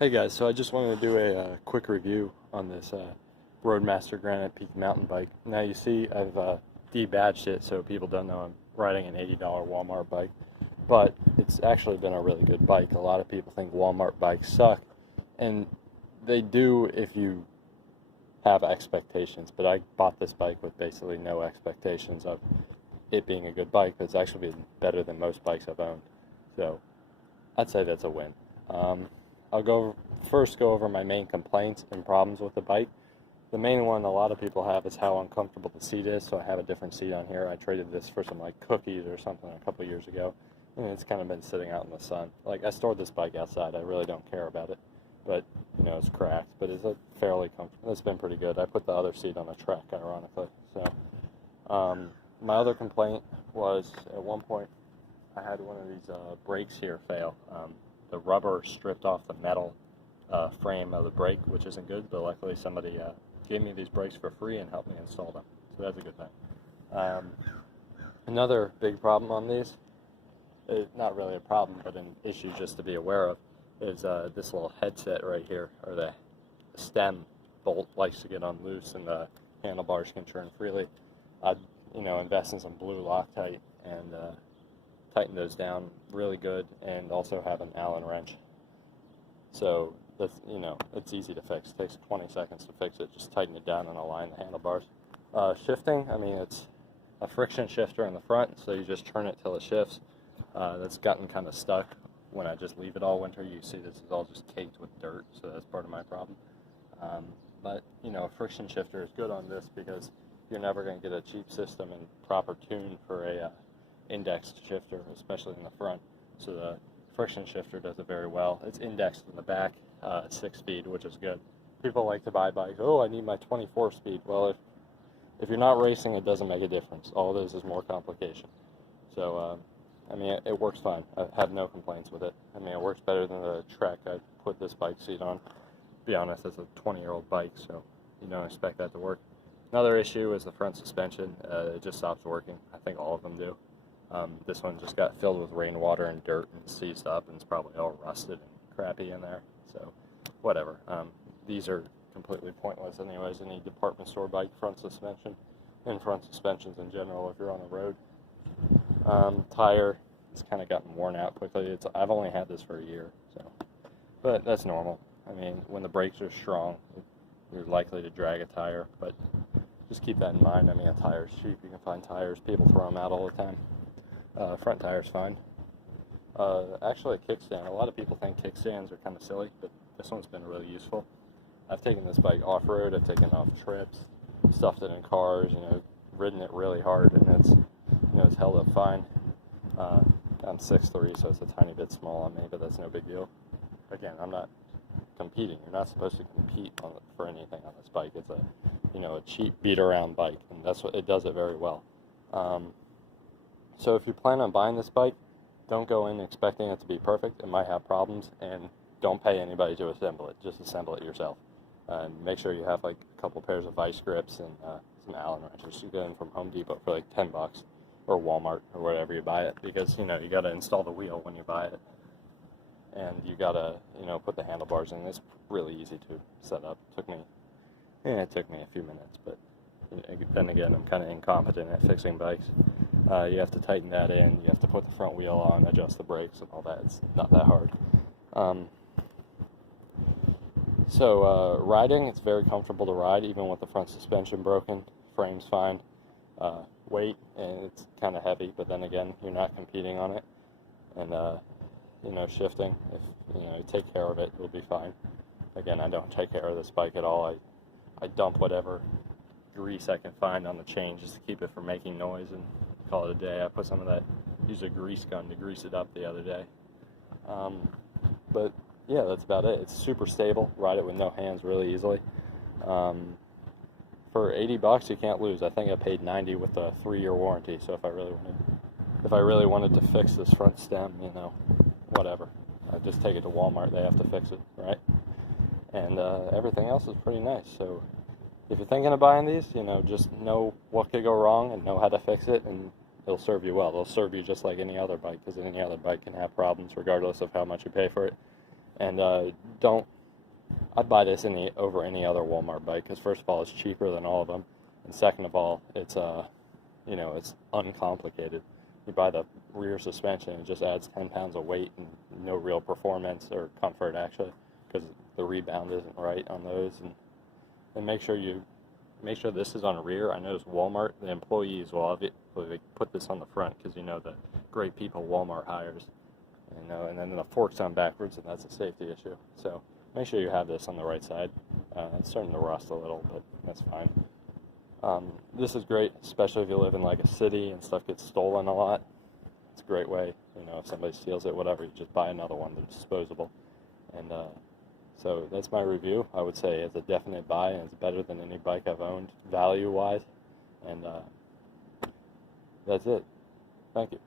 Hey guys, so I just wanted to do a quick review on this Roadmaster Granite Peak mountain bike. Now you see I've de-badged it so people don't know I'm riding an $80 Walmart bike, but it's actually been a really good bike. A lot of people think Walmart bikes suck, and they do if you have expectations, but I bought this bike with basically no expectations of it being a good bike, but it's actually been better than most bikes I've owned. So I'd say that's a win. I'll first go over my main complaints and problems with the bike. The main one a lot of people have is how uncomfortable the seat is, so I have a different seat on here. I traded this for some like cookies or something a couple years ago, and it's kind of been sitting out in the sun. Like, I stored this bike outside, I really don't care about it, but it's cracked, but it's fairly comfortable. It's been pretty good. I put the other seat on a track, ironically. So my other complaint was at one point I had one of these brakes here fail. The rubber stripped off the metal frame of the brake, which isn't good, but luckily somebody gave me these brakes for free and helped me install them, so that's a good thing. Another big problem on these, not really a problem, but an issue just to be aware of, is this little headset right here, or the stem bolt likes to get unloose and the handlebars can turn freely. I'd invest in some blue Loctite and tighten those down really good, and also have an Allen wrench. So that's, it's easy to fix. It takes 20 seconds to fix it. Just tighten it down and align the handlebars. Shifting, it's a friction shifter in the front, so you just turn it till it shifts. That's gotten kind of stuck when I just leave it all winter. You see this is all just caked with dirt, so that's part of my problem. But a friction shifter is good on this because you're never going to get a cheap system and proper tune for a indexed shifter, especially in the front. So the friction shifter does it very well. It's indexed in the back, 6-speed, which is good. People like to buy bikes, oh, I need my 24-speed. Well, if you're not racing, it doesn't make a difference. All it is more complication. So, it works fine. I have no complaints with it. It works better than the track I put this bike seat on. To be honest, it's a 20-year-old bike, so you don't expect that to work. Another issue is the front suspension. It just stops working. I think all of them do. This one just got filled with rainwater and dirt and seized up, and it's probably all rusted and crappy in there. So, whatever. These are completely pointless anyways. Any department store bike front suspension, and front suspensions in general if you're on the road. Tire, it's kind of gotten worn out quickly. I've only had this for a year, but that's normal. When the brakes are strong, you're likely to drag a tire, but just keep that in mind. A tire's cheap. You can find tires. People throw them out all the time. Front tire's fine. Actually, a kickstand. A lot of people think kickstands are kind of silly, but this one's been really useful. I've taken this bike off-road. I've taken it off trips, stuffed it in cars, ridden it really hard, and it's held up fine. I'm 6'3", so it's a tiny bit small on me, but that's no big deal. Again, I'm not competing. You're not supposed to compete for anything on this bike. It's a cheap beat-around bike, and that's what it does it very well. So if you plan on buying this bike, don't go in expecting it to be perfect. It might have problems, and don't pay anybody to assemble it. Just assemble it yourself. And make sure you have like a couple pairs of vice grips and some Allen wrenches. You get them from Home Depot for like $10, or Walmart, or wherever you buy it, because you got to install the wheel when you buy it, and you got to put the handlebars in. It's really easy to set up. It took me a few minutes, but then again, I'm kind of incompetent at fixing bikes. You have to tighten that in, you have to put the front wheel on, adjust the brakes and all that. It's not that hard. Riding, it's very comfortable to ride, even with the front suspension broken. Frame's fine. Weight, and it's kind of heavy, but then again, you're not competing on it. And, shifting, if you take care of it, it'll be fine. Again, I don't take care of this bike at all. I dump whatever grease I can find on the chain just to keep it from making noise and call it a day. I put some of that, used a grease gun to grease it up the other day. But yeah, that's about it. It's super stable. Ride it with no hands really easily. For $80, you can't lose. I think I paid $90 with a 3-year warranty. So if I really wanted to fix this front stem, whatever, I just take it to Walmart. They have to fix it, right? And everything else is pretty nice. So if you're thinking of buying these, just know what could go wrong and know how to fix it, and it'll serve you well. It'll serve you just like any other bike, because any other bike can have problems regardless of how much you pay for it. And I'd buy this over any other Walmart bike, because first of all, it's cheaper than all of them, and second of all, it's it's uncomplicated. You buy the rear suspension, it just adds 10 pounds of weight and no real performance or comfort, actually, because the rebound isn't right on those. And make sure this is on the rear. I noticed Walmart, the employees will obviously put this on the front, because the great people Walmart hires, and then the fork's on backwards, and that's a safety issue. So make sure you have this on the right side. It's starting to rust a little, but that's fine. This is great, especially if you live in like a city and stuff gets stolen a lot. It's a great way, if somebody steals it, whatever, you just buy another one that's disposable. And so that's my review. I would say it's a definite buy, and it's better than any bike I've owned value-wise. And that's it. Thank you.